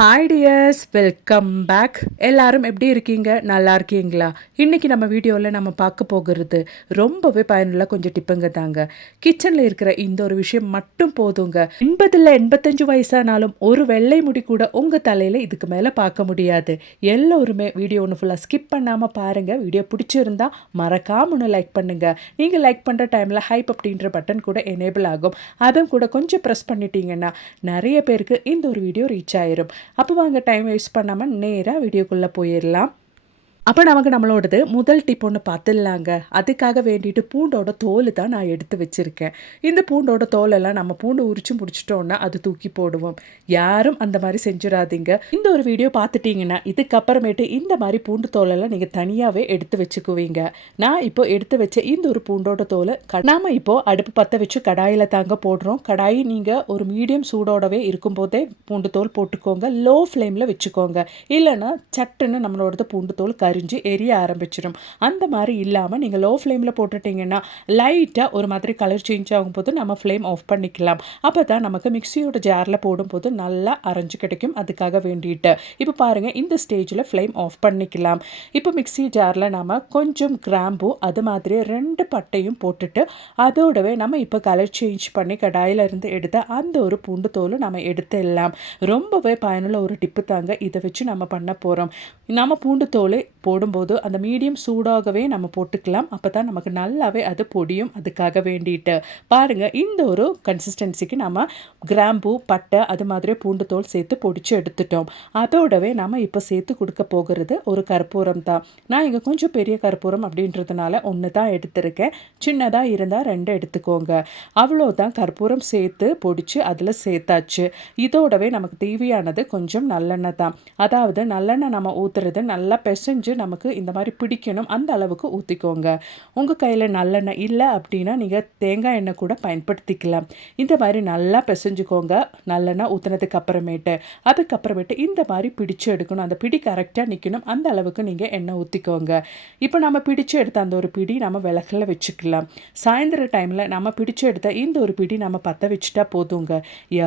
Hi tears, welcome back. எல்லாரும் எப்படி இருக்கீங்க? நல்லா இருக்கீங்களா? இன்றைக்கி நம்ம வீடியோவில் நம்ம பார்க்க போகிறது ரொம்பவே பயனுள்ள கொஞ்சம் டிப்புங்க தாங்க. கிச்சனில் இருக்கிற இந்த ஒரு விஷயம் மட்டும் போதுங்க. 80-85 வயசானாலும் ஒரு வெள்ளை முடி கூட உங்கள் தலையில் இதுக்கு மேலே பார்க்க முடியாது. எல்லோருமே வீடியோ ஒன்று ஃபுல்லாக ஸ்கிப் பண்ணாமல் பாருங்கள். வீடியோ பிடிச்சிருந்தா மறக்காம ஒன்று லைக் பண்ணுங்கள். நீங்கள் லைக் பண்ணுற டைமில் ஹைப் அப்படின்ற பட்டன் கூட எனேபிள் ஆகும். அதுவும் கூட கொஞ்சம் ப்ரெஸ் பண்ணிட்டீங்கன்னா நிறைய பேருக்கு இந்த ஒரு வீடியோ ரீச் ஆயிரும். அப்போ வாங்க டைம் வேஸ்ட் பண்ணாமல் நேராக வீடியோக்குள்ளே போயிடலாம். அப்போ நமக்கு நம்மளோடது முதல் டிப் ஒன்று பார்த்துடலாங்க. அதுக்காக வேண்டிட்டு பூண்டோட தோல் தான் நான் எடுத்து வச்சுருக்கேன். இந்த பூண்டோட தோலெல்லாம் நம்ம பூண்டு உரிச்சு முடிச்சிட்டோன்னா அது தூக்கி போடுவோம். யாரும் அந்த மாதிரி செஞ்சிடாதீங்க. இந்த ஒரு வீடியோ பார்த்துட்டிங்கன்னா இதுக்கப்புறமேட்டு இந்த மாதிரி பூண்டு தோலெல்லாம் நீங்கள் தனியாகவே எடுத்து வச்சுக்குவீங்க. நான் இப்போ எடுத்து வச்ச இந்த ஒரு பூண்டோட தோலை நாம் இப்போது அடுப்பு பற்ற வச்சு கடாயில் தாங்க போடுறோம். கடாயி நீங்கள் ஒரு மீடியம் சூடோடவே இருக்கும்போதே பூண்டு தோல் போட்டுக்கோங்க. லோ ஃப்ளேமில் வச்சுக்கோங்க. இல்லைன்னா சட்டுன்னு நம்மளோடது பூண்டு தோல் கரிஞ்சு எரிய ஆரம்பிச்சிடும். அந்த மாதிரி இல்லாமல் நீங்கள் லோ ஃப்ளேமில் போட்டுட்டிங்கன்னா லைட்டாக ஒரு மாதிரி கலர் சேஞ்ச் ஆகும்போது நம்ம ஃப்ளேம் ஆஃப் பண்ணிக்கலாம். அப்போ தான் நமக்கு மிக்சியோட ஜாரில் போடும்போது நல்லா அரைஞ்சு கிடைக்கும். அதுக்காக வேண்டிட்டு இப்போ பாருங்கள், இந்த ஸ்டேஜில் ஃப்ளேம் ஆஃப் பண்ணிக்கலாம். இப்போ மிக்சி ஜாரில் நம்ம கொஞ்சம் கிராம்பு அது மாதிரி 2 பட்டையும் போட்டுட்டு அதோடவே நம்ம இப்போ கலர் சேஞ்ச் பண்ணி கடாயில் இருந்து எடுத்த அந்த ஒரு பூண்டு தோலும் நம்ம எடுத்துடலாம். ரொம்பவே பயனுள்ள ஒரு டிப்பு தாங்க. இதை வச்சு நம்ம பண்ண போகிறோம். நம்ம பூண்டு தோல் போடும்போது அந்த மீடியம் சூடாகவே நம்ம போட்டுக்கலாம். அப்போ தான் நமக்கு நல்லாவே அது பொடியும். அதுக்காக வேண்டிட்டு பாருங்கள், இந்த ஒரு கன்சிஸ்டன்சிக்கு நம்ம கிராம்பு பட்டை அது மாதிரி பூண்டு தோல் சேர்த்து பொடிச்சு எடுத்துட்டோம். அதோடவே நம்ம இப்போ சேர்த்து கொடுக்க போகிறது ஒரு கற்பூரம் தான். நான் இங்கே கொஞ்சம் பெரிய கற்பூரம் அப்படின்றதுனால 1 தான் எடுத்திருக்கேன். சின்னதாக இருந்தால் 2 எடுத்துக்கோங்க. அவ்வளோதான். கற்பூரம் சேர்த்து பொடிச்சு அதில் சேர்த்தாச்சு. இதோடவே நமக்கு தேவையானது கொஞ்சம் நல்லெண்ணெய் தான். அதாவது நல்லெண்ணெய் நம்ம ஊற்றுறது நல்லா பிசைஞ்சு நமக்கு இந்த மாதிரி பிடிக்கணும். அந்த அளவுக்கு ஊற்றிக்கோங்க. உங்கள் கையில் நல்லெண்ணெய் இல்லை அப்படின்னா நீங்கள் தேங்காய் எண்ணெய் கூட பயன்படுத்திக்கலாம். இந்த மாதிரி நல்லா பிசைஞ்சுக்கோங்க. நல்லெண்ணெய் ஊற்றினதுக்கு அதுக்கப்புறமேட்டு இந்த மாதிரி பிடிச்சு எடுக்கணும். அந்த பிடி கரெக்டாக நிற்கணும். அந்த அளவுக்கு நீங்கள் எண்ணெய் ஊற்றிக்கோங்க. இப்போ நம்ம பிடிச்சு எடுத்த அந்த ஒரு பிடி நம்ம விளக்கில் வச்சுக்கலாம். சாயந்தர டைமில் நம்ம பிடிச்சு எடுத்த இந்த ஒரு பிடி நம்ம பற்ற வச்சுட்டா போதுங்க.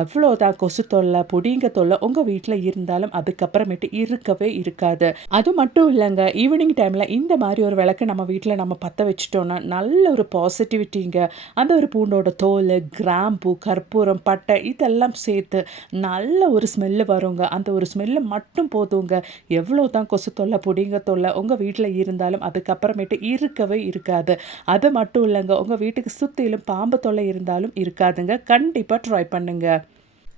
எவ்வளோதான் கொசு தொல்லை பொடிங்க தொல்லை உங்கள் வீட்டில் இருந்தாலும் அதுக்கப்புறமேட்டு இருக்கவே இருக்காது. அது மட்டும் இல்லைங்க, ஈவினிங் டைமில் இந்த மாதிரி ஒரு விளக்கு நம்ம வீட்டில் நம்ம பற்ற வச்சிட்டோன்னா நல்ல ஒரு பாசிட்டிவிட்டிங்க. அந்த ஒரு பூண்டோட தோல், கிராம்பு, கற்பூரம், பட்டை இதெல்லாம் சேர்த்து நல்ல ஒரு ஸ்மெல்லு வருங்க. அந்த ஒரு ஸ்மெல்லு மட்டும் போதுங்க. எவ்வளோ தான் கொசு தொல்லை பொடிங்க தொல்லை உங்கள் வீட்டில் இருந்தாலும் அதுக்கப்புறமேட்டு இருக்கவே இருக்காது. அது மட்டும் இல்லைங்க, உங்கள் வீட்டுக்கு சுற்றிலும் பாம்பு தொல்லை இருந்தாலும் இருக்காதுங்க. கண்டிப்பாக ட்ரை பண்ணுங்க.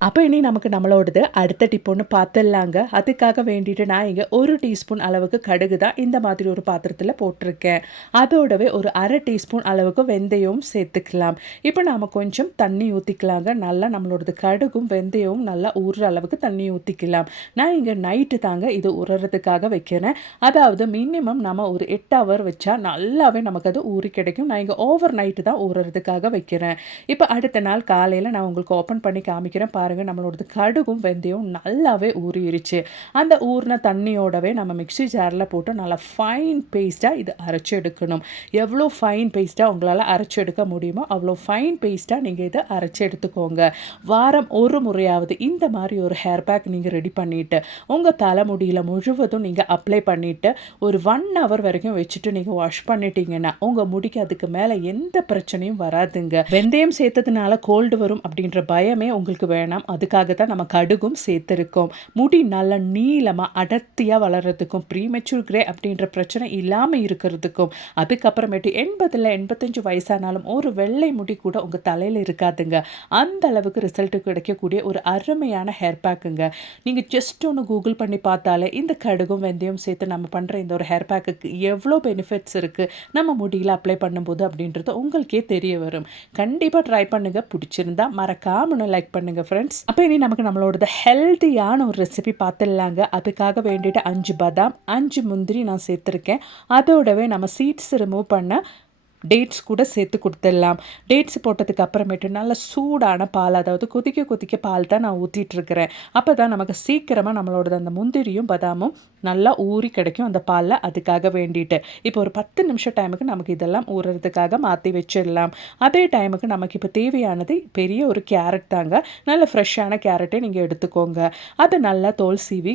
அப்போ இனி நமக்கு நம்மளோடது அடுத்த டிப் ஒன்று பார்த்துடலாங்க. அதுக்காக வேண்டிட்டு நான் இங்கே 1 டீஸ்பூன் அளவுக்கு கடுகு தான் இந்த மாதிரி ஒரு பாத்திரத்தில் போட்டிருக்கேன். அதோடவே ஒரு 1/2 டீஸ்பூன் அளவுக்கு வெந்தயம் சேர்த்துக்கலாம். இப்போ நாம் கொஞ்சம் தண்ணி ஊற்றிக்கலாங்க. நல்லா நம்மளோடது கடுகும் வெந்தயமும் நல்லா ஊறுற அளவுக்கு தண்ணி ஊற்றிக்கலாம். நான் இங்கே நைட்டு தாங்க இது உறறதுக்காக வைக்கிறேன். அதாவது மினிமம் நம்ம ஒரு 8 ஹவர் வச்சா நல்லாவே நமக்கு அது ஊறி கிடைக்கும். நான் இங்கே ஓவர் நைட்டு தான் ஊறுறதுக்காக வைக்கிறேன். இப்போ அடுத்த நாள் காலையில் நான் உங்களுக்கு ஓப்பன் பண்ணி காமிக்கிறேன். பாருங்க, நம்மளோட கடுகும் வெந்தயம் நல்லாவே ஊறிடுச்சு. அந்த ஊறின தண்ணியோடவே நம்ம மிக்சி ஜாரில் போட்டு நல்லா ஃபைன் பேஸ்ட்டாக இது அரைச்சி எடுக்கணும். எவ்வளோ ஃபைன் பேஸ்ட்டாக உங்களால் அரைச்சி எடுக்க முடியுமோ அவ்வளோ ஃபைன் பேஸ்ட்டாக நீங்கள் இதை அரைச்சி எடுத்துக்கோங்க. வாரம் ஒரு முறையாவது இந்த மாதிரி ஒரு ஹேர் பேக் நீங்கள் ரெடி பண்ணிவிட்டு உங்கள் தலைமுடியில் முழுவதும் நீங்கள் அப்ளை பண்ணிவிட்டு ஒரு 1 ஹவர் வரைக்கும் வச்சுட்டு நீங்கள் வாஷ் பண்ணிட்டீங்கன்னா உங்கள் முடிக்கு அதுக்கு மேலே எந்த பிரச்சனையும் வராதுங்க. வெந்தயம் சேர்த்ததுனால கோல்டு வரும் அப்படின்ற பயமே உங்களுக்கு வேணாம். அதுக்காக தான் நம்ம கடுகும் சேர்த்துருக்கோம். முடி நல்லா நீளமாக அடர்த்தியாக வளர்கிறதுக்கும் ப்ரீமெச்சூர் கிரே அப்படின்ற பிரச்சனை இல்லாமல் இருக்கிறதுக்கும் அதுக்கப்புறமேட்டு 80-85 வயசானாலும் ஒரு வெள்ளை முடி கூட உங்கள் தலையில் இருக்காதுங்க. அந்த அளவுக்கு ரிசல்ட்டு கிடைக்கக்கூடிய ஒரு அருமையான ஹேர் பேக்குங்க. நீங்கள் ஜஸ்ட் ஒன்று கூகுள் பண்ணி பார்த்தாலே இந்த கடுகும் வெந்தயம் சேர்த்து நம்ம பண்ணுற இந்த ஒரு ஹேர் பேக்குக்கு எவ்வளோ பெனிஃபிட்ஸ் இருக்குது நம்ம முடியில் அப்ளை பண்ணும்போது அப்படின்றது உங்களுக்கே தெரிய வரும். கண்டிப்பாக ட்ரை பண்ணுங்கள். பிடிச்சிருந்தா மறக்காம லைக் பண்ணுங்கள் ஃப்ரெண்ட்ஸ். அப்போ இனி நமக்கு நம்மளோட ஹெல்த்தியான ஒரு ரெசிபி பார்த்துடலாங்க. அதுக்காக வேண்டிட்டு 5 பாதாம் 5 முந்திரி நான் சேர்த்துருக்கேன். அதோடவே நம்ம சீட்ஸ் ரிமூவ் பண்ண டேட்ஸ் கூட சேர்த்து கொடுத்துடலாம். டேட்ஸ் போட்டதுக்கு அப்புறமேட்டு நல்ல சூடான பால், அதாவது கொதிக்க கொதிக்க பால் தான் நான் ஊற்றிட்டுருக்கிறேன். அப்போ தான் நமக்கு சீக்கிரமாக நம்மளோட அந்த முந்திரியும் பாதாமும் நல்லா ஊறி கிடைக்கும் அந்த பாலில். அதுக்காக வேண்டிட்டு இப்போ ஒரு 10 நிமிஷம் டைமுக்கு நமக்கு இதெல்லாம் ஊறுறதுக்காக மாற்றி வச்சிடலாம். அதே டைமுக்கு நமக்கு இப்போ தேவையானது பெரிய ஒரு கேரட் தாங்க. நல்ல ஃப்ரெஷ்ஷான கேரட்டை நீங்கள் எடுத்துக்கோங்க. அதை நல்லா தோல் சீவி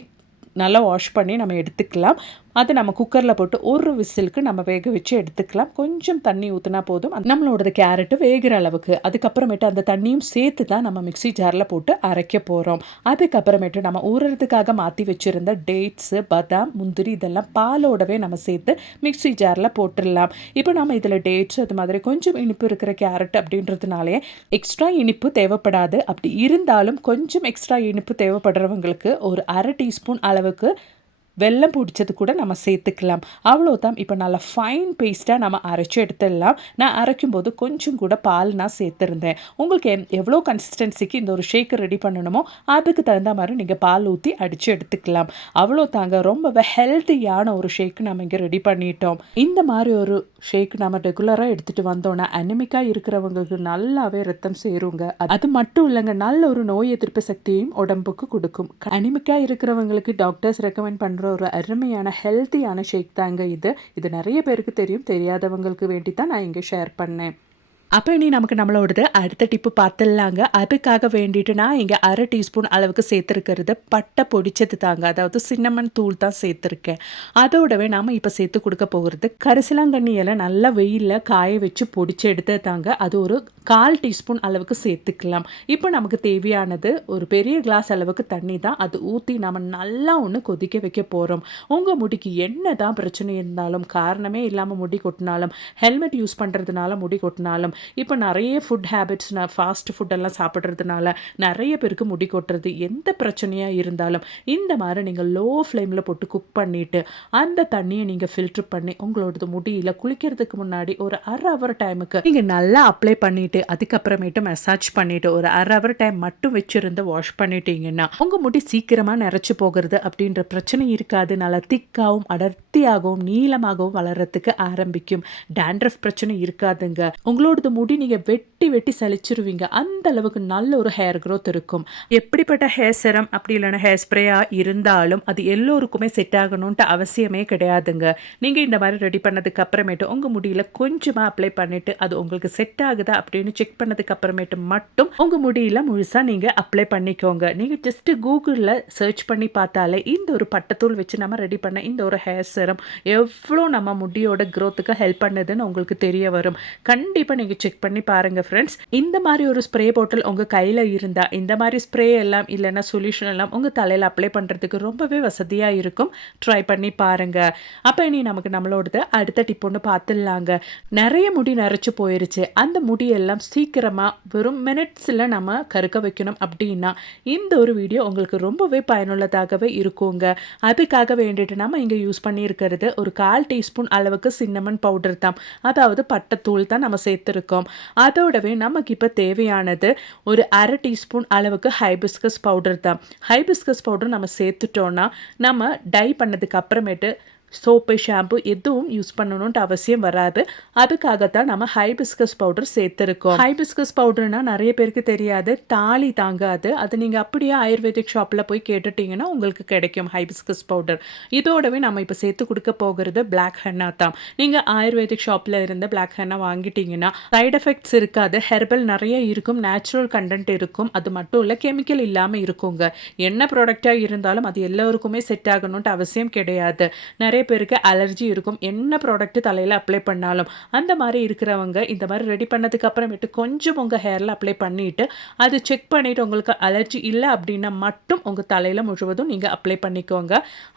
நல்லா வாஷ் பண்ணி நம்ம எடுத்துக்கலாம். அது நம்ம குக்கரில் போட்டு ஒரு விசிலுக்கு நம்ம வேக வச்சு எடுத்துக்கலாம். கொஞ்சம் தண்ணி ஊற்றினா போதும் நம்மளோட கேரட்டு வேகிற அளவுக்கு. அதுக்கப்புறமேட்டு அந்த தண்ணியும் சேர்த்து தான் நம்ம மிக்ஸி ஜாரில் போட்டு அரைக்க போகிறோம். அதுக்கப்புறமேட்டு நம்ம ஊறுறதுக்காக மாற்றி வச்சுருந்த டேட்ஸு, பாதாம், முந்திரி இதெல்லாம் பாலோடவே நம்ம சேர்த்து மிக்ஸி ஜாரில் போட்டுடலாம். இப்போ நம்ம இதில் டேட்ஸ் அது மாதிரி கொஞ்சம் இனிப்பு இருக்கிற கேரட் அப்படின்றதுனாலே எக்ஸ்ட்ரா இனிப்பு தேவைப்படாது. அப்படி இருந்தாலும் கொஞ்சம் எக்ஸ்ட்ரா இனிப்பு தேவைப்படுறவங்களுக்கு ஒரு 1/2 டீஸ்பூன் அளவுக்கு வெல்லம் பிடிச்சது கூட நம்ம சேர்த்துக்கலாம். அவ்வளோதான். இப்போ நல்லா ஃபைன் பேஸ்ட்டாக நம்ம அரைச்சி எடுத்துடலாம். நான் அரைக்கும்போது கொஞ்சம் கூட பால் நான் சேர்த்துருந்தேன். உங்களுக்கு எவ்வளோ கன்சிஸ்டன்சிக்கு இந்த ஒரு ஷேக்கு ரெடி பண்ணணுமோ அதுக்கு தகுந்த மாதிரி நீங்கள் பால் ஊற்றி அடித்து எடுத்துக்கலாம். அவ்வளோ தாங்க. ரொம்பவே ஹெல்த்தியான ஒரு ஷேக்கு நம்ம இங்கே ரெடி பண்ணிட்டோம். இந்த மாதிரி ஒரு ஷேக் நம்ம ரெகுலராக எடுத்துகிட்டு வந்தோன்னா அனிமிக்காக இருக்கிறவங்களுக்கு நல்லாவே ரத்தம் சேருங்க. அது மட்டும் இல்லைங்க, நல்ல ஒரு நோய் எதிர்ப்பு சக்தியையும் உடம்புக்கு கொடுக்கும். அனிமிக்காக இருக்கிறவங்களுக்கு டாக்டர்ஸ் ரெக்கமெண்ட் பண்ணுற ஒரு அருமையான ஹெல்த்தியான ஷேக் தாங்க இது நிறைய பேருக்கு தெரியும். தெரியாதவங்களுக்கு வேண்டி தான் நான் இங்கே ஷேர் பண்ணேன். அப்போ இனி நமக்கு நம்மளோடது அடுத்த டிப்பு பார்த்துடலாங்க. அதுக்காக வேண்டிட்டு நான் இங்கே 1/2 டீஸ்பூன் அளவுக்கு சேர்த்துருக்கிறது பட்டை பொடிச்சது தாங்க. அதாவது சின்னமன் தூள் தான் சேர்த்துருக்கேன். அதோடவே நாம் இப்போ சேர்த்து கொடுக்க போகிறது கரிசலாங்கண்ணி இலை நல்லா வெயிலில் காய வச்சு பொடிச்சு எடுத்து தாங்க. அது ஒரு 1/4 டீஸ்பூன் அளவுக்கு சேர்த்துக்கலாம். இப்போ நமக்கு தேவையானது ஒரு பெரிய கிளாஸ் அளவுக்கு தண்ணி தான். அது ஊற்றி நம்ம நல்லா ஒன்று கொதிக்க வைக்க போகிறோம். உங்கள் முடிக்கு என்ன தான் பிரச்சனை இருந்தாலும், காரணமே இல்லாமல் முடி கொட்டினாலும், ஹெல்மெட் யூஸ் பண்ணுறதுனால முடி கொட்டினாலும், இப்போ நிறைய ஃபுட் ஹேபிட்ஸ் ஃபாஸ்ட் ஃபுட்டெல்லாம் சாப்பிட்றதுனால நிறைய பேருக்கு முடி கொட்டுறது, எந்த பிரச்சனையாக இருந்தாலும் இந்த மாதிரி நீங்கள் லோ ஃப்ளேமில் போட்டு குக் பண்ணிவிட்டு அந்த தண்ணியை நீங்கள் ஃபில்ட்ரு பண்ணி உங்களோடது முடியில் குளிக்கிறதுக்கு முன்னாடி ஒரு 1/2 ஹவர் டைமுக்கு நீங்கள் நல்லா அப்ளை பண்ணிவிட்டு அதுக்கப்புறமேட்டு மசாஜ் பண்ணிவிட்டு ஒரு 1/2 ஹவர் டைம் மட்டும் வச்சுருந்து வாஷ் பண்ணிட்டீங்கன்னா உங்கள் முடி சீக்கிரமாக நிறச்சி போகிறது அப்படின்ற பிரச்சனை இருக்காது. நல்லா திக்காகவும் அடர்த்தியாகவும் நீளமாகவும் வளர்கிறதுக்கு ஆரம்பிக்கும். டேண்ட்ரஃப் பிரச்சனை இருக்காதுங்க. உங்களோடது முடி நீங்கள் வெட்டி வெட்டி சலிச்சிருவீங்க. அந்த அளவுக்கு நல்ல ஒரு ஹேர் க்ரோத் இருக்கும். எப்படிப்பட்ட ஹேர் செரம் அப்படி இல்லைன்னா ஹேர் ஸ்ப்ரேயாக இருந்தாலும் அது எல்லோருக்குமே செட் ஆகணும்ன்ட்டு அவசியமே கிடையாதுங்க. நீங்கள் இந்த மாதிரி ரெடி பண்ணதுக்கு அப்புறமேட்டு உங்கள் முடியில் கொஞ்சமாக அப்ளை பண்ணிவிட்டு அது உங்களுக்கு செட் ஆகுதா அப்படின்னு செக் பண்ணதுக்கு அப்புறமேட்டு மட்டும் உங்கள் முடியில் முழுசாக நீங்கள் அப்ளை பண்ணிக்கோங்க. நீங்கள் ஜஸ்ட்டு கூகுளில் சர்ச் பண்ணி பார்த்தாலே இந்த ஒரு பட்டத்தூள் வச்சு நம்ம ரெடி பண்ண இந்த ஒரு ஹேர் செரம் எவ்வளோ நம்ம முடியோட க்ரோத்துக்கு ஹெல்ப் பண்ணுதுன்னு உங்களுக்கு தெரிய வரும். கண்டிப்பாக நீங்கள் செக் பண்ணி பாருங்கள் ஃப்ரெண்ட்ஸ். இந்த மாதிரி ஒரு ஸ்ப்ரே பாட்டில் உங்கள் கையில் இருந்தால் இந்த மாதிரி ஸ்ப்ரே எல்லாம் இல்லைன்னா சொல்யூஷன் எல்லாம் உங்கள் தலையில் அப்ளை பண்ணுறதுக்கு ரொம்பவே வசதியாக இருக்கும். ட்ரை பண்ணி பாருங்கள். அப்போ இனி நமக்கு நம்மளோடது அடுத்த டிப் ஒன்று பார்த்துடலாங்க. நிறைய முடி நரைச்சி போயிருச்சு. அந்த முடியெல்லாம் சீக்கிரமாக வெறும் மினிட்ஸில் நம்ம கருக்க வைக்கணும் அப்படின்னா இந்த ஒரு வீடியோ உங்களுக்கு ரொம்பவே பயனுள்ளதாகவே இருக்குங்க. அதுக்காக வேண்டிட்டு நம்ம இங்கே யூஸ் பண்ணியிருக்கிறது ஒரு 1/4 டீஸ்பூன் அளவுக்கு சின்னமன் பவுடர் தான். அதாவது பட்டைத்தூள் தான் நம்ம சேர்த்துருக்கோம். அதோடவே நமக்கு இப்போ தேவையானது ஒரு 1/2 டீஸ்பூன் அளவுக்கு ஹைபிஸ்கஸ் பவுடர் தான். ஹைபிஸ்கஸ் பவுடர் நம்ம சேர்த்துட்டோன்னா நம்ம டை பண்ணதுக்கு அப்புறமேட்டு சோப்பு ஷாம்பு எதுவும் யூஸ் பண்ணணுன்ட்டு அவசியம் வராது. அதுக்காகத்தான் நம்ம ஹைபிஸ்கஸ் பவுடர் சேர்த்துருக்கோம். ஹைபிஸ்கஸ் பவுடர்னா நிறைய பேருக்கு தெரியாது, தாலி தாங்காது. அது நீங்கள் அப்படியே ஆயுர்வேதிக் ஷாப்பில் போய் கேட்டுட்டிங்கன்னா உங்களுக்கு கிடைக்கும் ஹைபிஸ்கஸ் பவுடர். இதோடவே நம்ம இப்போ சேர்த்து கொடுக்க போகிறது பிளாக் ஹென்னா தான். நீங்கள் ஆயுர்வேதிக் ஷாப்பில் இருந்து பிளாக் ஹென்னா வாங்கிட்டீங்கன்னா சைட் எஃபெக்ட்ஸ் இருக்காது. ஹெர்பல் நிறைய இருக்கும், நேச்சுரல் கண்டென்ட் இருக்கும். அது மட்டும் இல்லை, கெமிக்கல் இல்லாமல் இருக்குங்க. என்ன ப்ராடக்டாக இருந்தாலும் அது எல்லோருக்குமே செட் ஆகணுன்ட்டு அவசியம் கிடையாது. நிறைய பேருக்கு அலர்ஜி இருக்கும். என்ன ப்ராடக்ட் தலையில் அப்ளை பண்ணாலும் அந்த மாதிரி இருக்கிறவங்க இந்த மாதிரி ரெடி பண்ணதுக்கு அப்புறமேட்டு கொஞ்சம் உங்கள் ஹேரில் அப்ளை பண்ணிவிட்டு அது செக் பண்ணிவிட்டு உங்களுக்கு அலர்ஜி இல்லை அப்படின்னா மட்டும் உங்கள் தலையில் முழுவதும் நீங்கள் அப்ளை பண்ணிக்கோங்க.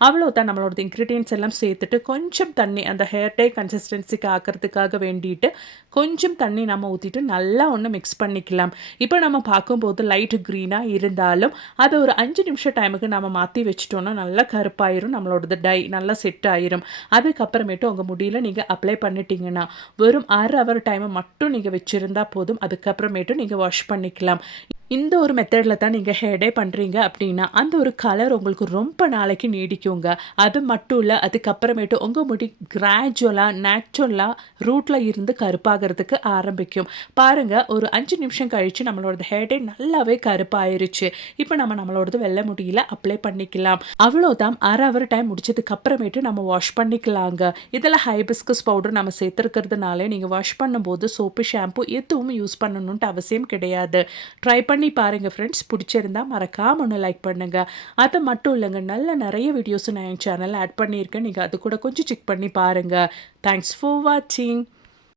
அவ்வளோதான். நம்மளோட இன்க்ரீடியன்ஸ் எல்லாம் சேர்த்துட்டு கொஞ்சம் தண்ணி அந்த ஹேர் டை கன்சிஸ்டன்சிக்கு ஆக்கிறதுக்காக வேண்டிட்டு கொஞ்சம் தண்ணி நம்ம ஊற்றிட்டு நல்லா ஒன்று மிக்ஸ் பண்ணிக்கலாம். இப்போ நம்ம பார்க்கும்போது லைட் க்ரீனாக இருந்தாலும் அதை ஒரு 5 நிமிஷம் டைமுக்கு நம்ம மாற்றி வச்சிட்டோன்னா நல்லா கருப்பாயிரும். நம்மளோடது டை நல்லா செட் ஆயிரும். அதுக்கப்புறமேட்டு உங்கள் முடியில் நீங்கள் அப்ளை பண்ணிட்டீங்கன்னா வெறும் 1/2 ஹவர் டைமை மட்டும் நீங்கள் வச்சுருந்தா போதும். அதுக்கப்புறமேட்டு நீங்கள் வாஷ் பண்ணிக்கலாம். இந்த ஒரு மெத்தட்ல தான் நீங்க ஹேர் பண்றீங்க அப்படின்னா, அந்த ஒரு கலர் உங்களுக்கு ரொம்ப நாளைக்கு நீடிக்குங்க. அது மட்டும் இல்ல, அதுக்கப்புறமேட்டு உங்க முடி கிராஜுவலா, நேச்சுரலா ரூட்ல இருந்து கருப்பாகறதுக்கு ஆரம்பிக்கும். பாருங்க, ஒரு 5 நிமிஷம் கழிச்சு நம்மளோட ஹேர் டை நல்லாவே கருப்பாயிருச்சு. இப்ப நம்ம நம்மளோடது வெள்ள முடியில அப்ளை பண்ணிக்கலாம். அவ்வளோதான். 1/2 ஹவர் டைம் முடிச்சதுக்கு அப்புறமேட்டு நம்ம வாஷ் பண்ணிக்கலாங்க. இதுல ஹைபிஸ்கஸ் பவுடர் நம்ம சேர்த்திருக்கிறதுனால, நீங்க வாஷ் பண்ணும்போது சோப்பு, ஷாம்பு எதுவும் யூஸ் பண்ணணுன்ட்டு அவசியம் கிடையாது. ட்ரை பண்ணி பாருங்க ஃப்ரெண்ட்ஸ். பிடிச்சிருந்தா மறக்காம ஒண்ணு லைக் பண்ணுங்க. அது மட்டும் இல்லங்க, நல்ல நெறைய வீடியோஸ் நான் என் சேனல்ல ஆட் பண்ணியிருக்கேன். நீங்க அது கூட கொஞ்சம் செக் பண்ணி பாருங்க. தேங்க்ஸ் ஃபார் வாட்சிங்.